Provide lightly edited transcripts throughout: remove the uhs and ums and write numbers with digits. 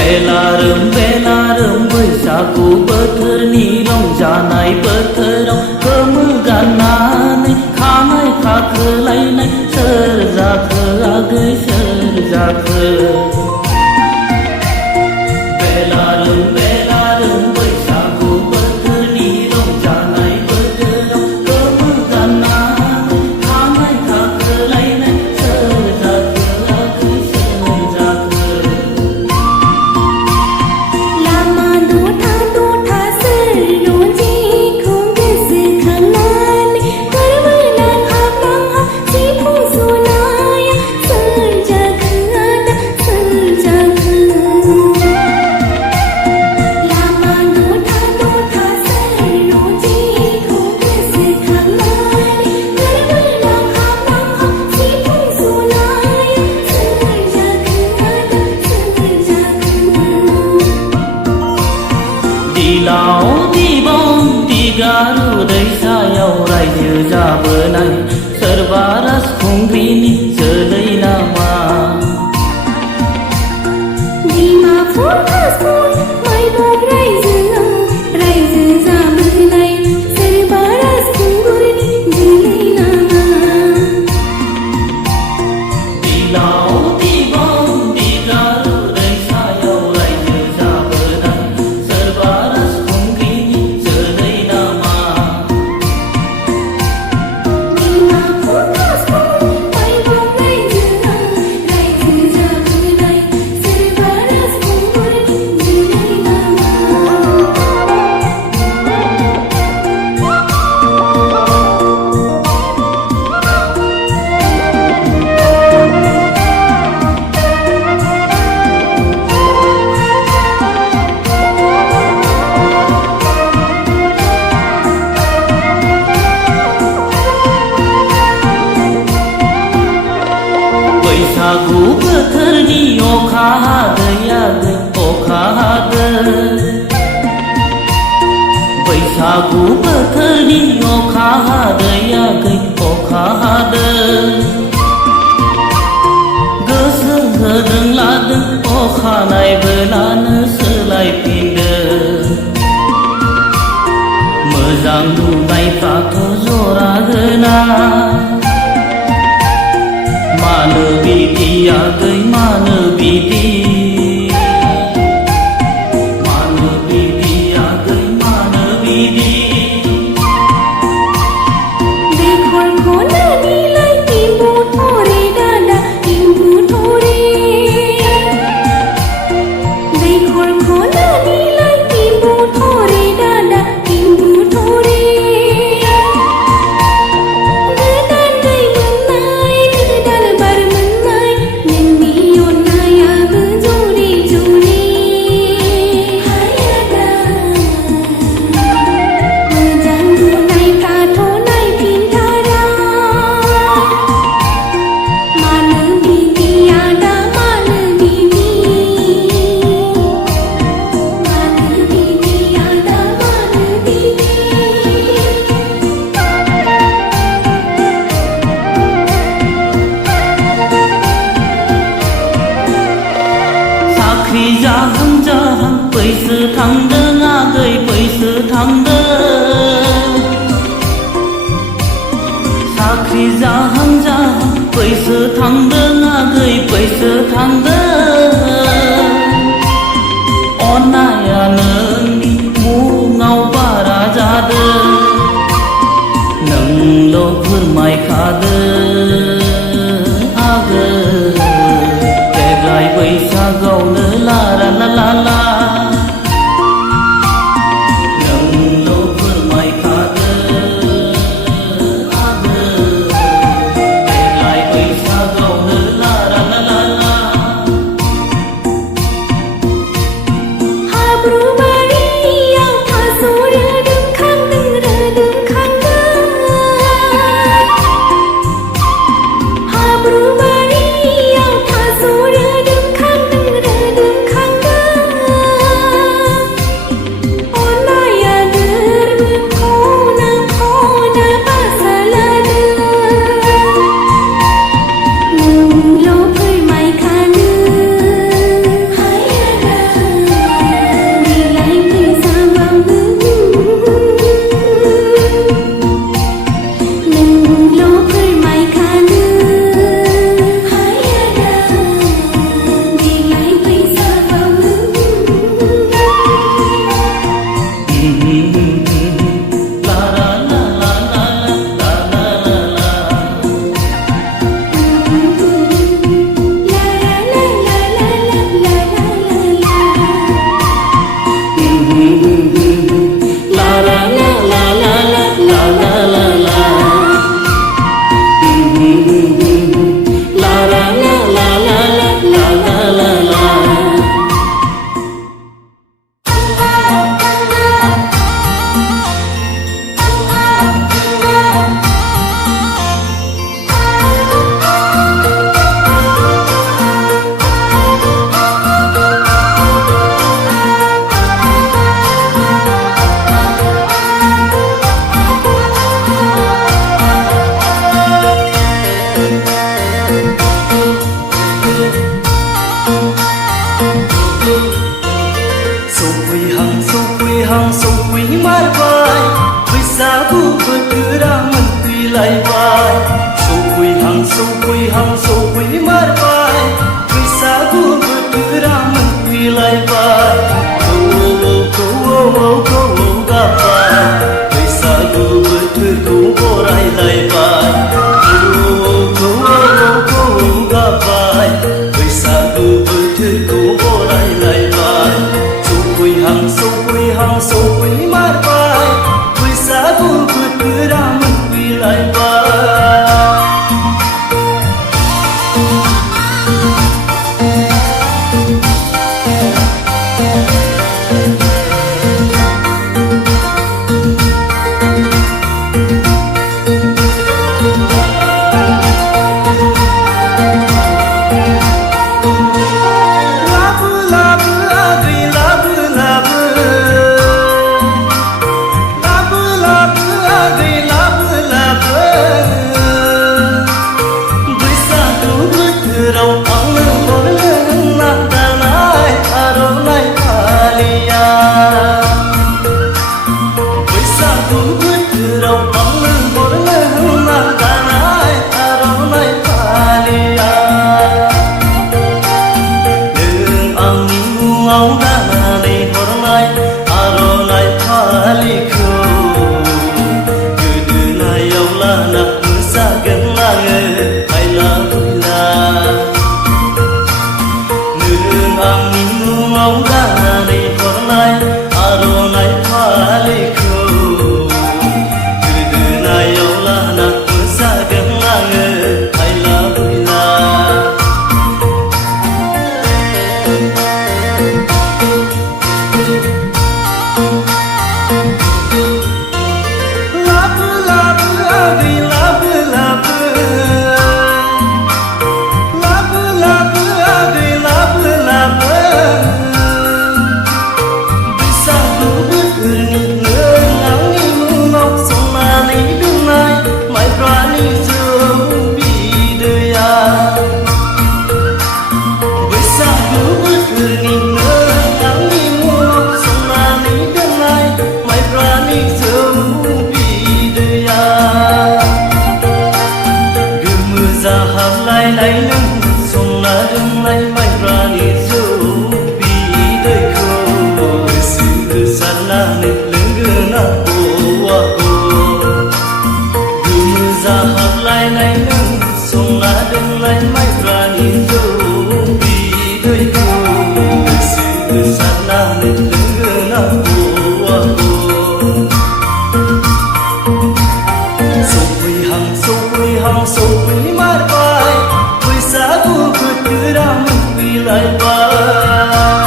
बेलारोम बैसागु बोथोरनि रंजानाय बोथोराव गोमो गाननानै खानाय खाखोलायनाय सोर जाखो आगै सोर जाखो बेलारोम बैसागु बोथोरनि रंजानाय बोथोराव गोमो गाननानै खानाय खाखोलायनाय सोर जाखो आगै सोर जाखो दिलाव दिबं दिगारु दैसायाव रायजो जाबोनाय सोरबा राजखुंग्रिनि जोलै नामा डिमापुर कासपुर माइबं रायजो जाबोनाय सोरबा राजखुंगुरनि जोलै नामा दिलाव दिबं दिगारु दैसायाव रायजो जाबोनाय सोरबा राजखुंग्रिनि जोलै नामा डिमापुर कासपुर माइबं रायजो जाबोनाय सोरबा राजखुंगुरनि जोलै नामा बैसागु बोथोरनि अखा हादै आगै अखा हादै बैसागु बोथोरनि अखा हादै आगै अखा हादै गोसो होदों लादों अखानायबो लानो सोलायफिनदों मोजां नुनायफ्राथ' जरा होना मानो बिदि आगै मानो बिदि आगै मानो बिदि देखर खनानिलाय टिम्बु थरे दादा टिम्बु थरे देखर खनानिलाय टिम्बु थरे दादा टिम्बु थरे गोदान दै मोननाय गोदान बार मोननाय नोंनि अननायाबो जरे जरे हायादा मोजां नुनायफ्राथ' नायफिनथारा मानो बिदि आदा मानो बिदि आदा मानो बिदि साख्रि जाहां बैसो थांदों आगै बैसो थांदों साख्रि जाहां बैसो थांदों आगै बैसो थांदों अननाया नोंनि मुङाव बारा जादों नोंल' फोरमायखादों आगै देग्लाय बैसागआवनो ला ला ला ला ला denglai mai rani zubi dai ko sự sana ne lengna wa ko gum za hak lai nai nang song na denglai mai rani zubi dai ko sự sana ne lengna wa ko so we mar bai we sa bu kut ram we lai bai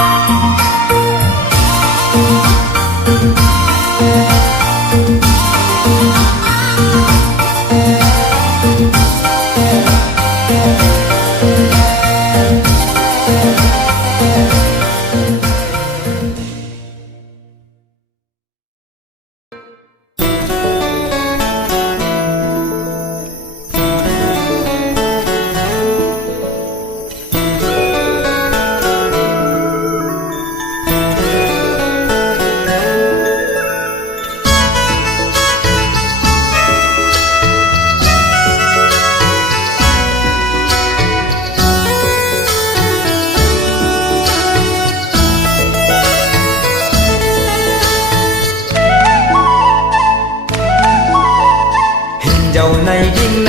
dầu này đinh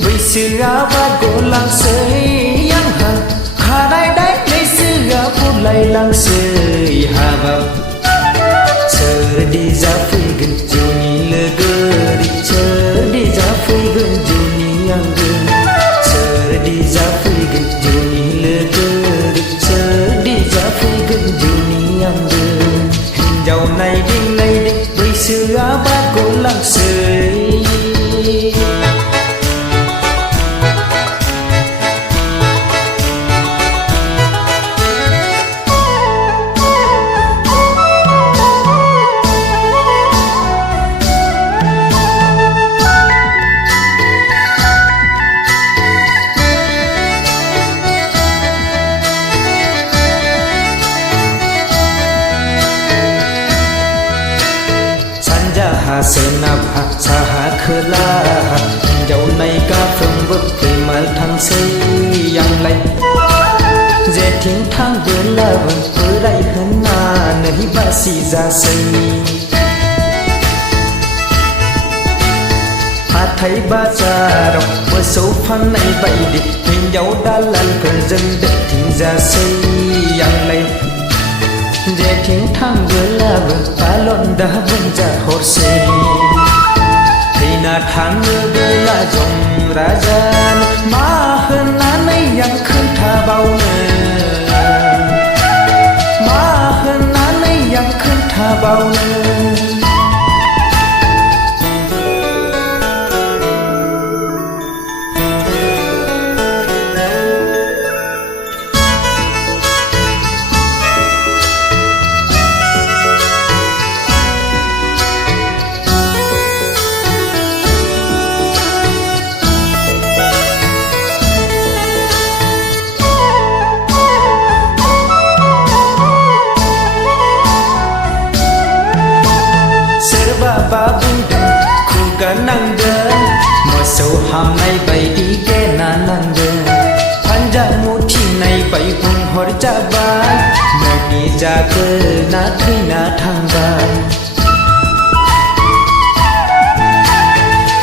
vì sự ba cổ lăng sơi yang hà hà đai đáy lấy sự phút lay lăng sơi hà vào chờ đi ra phi gần chiều ni lơ gơ đi chờ đi ra phi gần chiều ni yang gơ chờ đi ra phi gần chiều ni lơ gơ đi chờ đi ra phi gần chiều ni yang gơ dầu này đinh vì sự ba cổ lăng sơi senapa saha khela dẫu này ca phương vực thì mal thăng xây yang lay dễ thiên thang vừa là vần vừa đại hơn na nơi ba si ra xây thấy ba cha đọc vừa số phan này vậy đi hình dấu đã lần cơn dân đất thiên ra xây yang lay dễ thiên thang vừa là vần ta lon đã vần ra hốt xây thì na thang vừa là dòng ra gian mà hơn na này yang khơi tha bao nè mà hơn na này yang khơi tha bao nè ba bung đừng khu cả năng đơn mà sâu hàm này bay đi cái na năng đơn phan ra một thì này bay vùng hỏi cha ba mà đi ra cơ na thấy na thang ba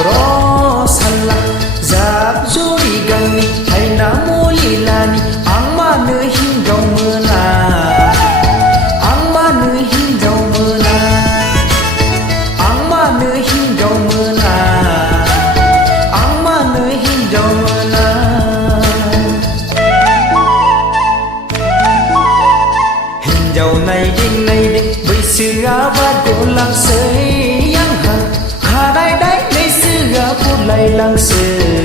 ro sala giáp duri gani hay na muli lani ang ma nơi hin dòng mưa na ang ma nơi hin dòng mưa na nơi hin dầu mưa na áng ma nơi hin dầu mưa na hình dầu này đinh vì sự ba cổ lăng sơi yang hà hà đai đáy lấy sự phút lay lăng sơi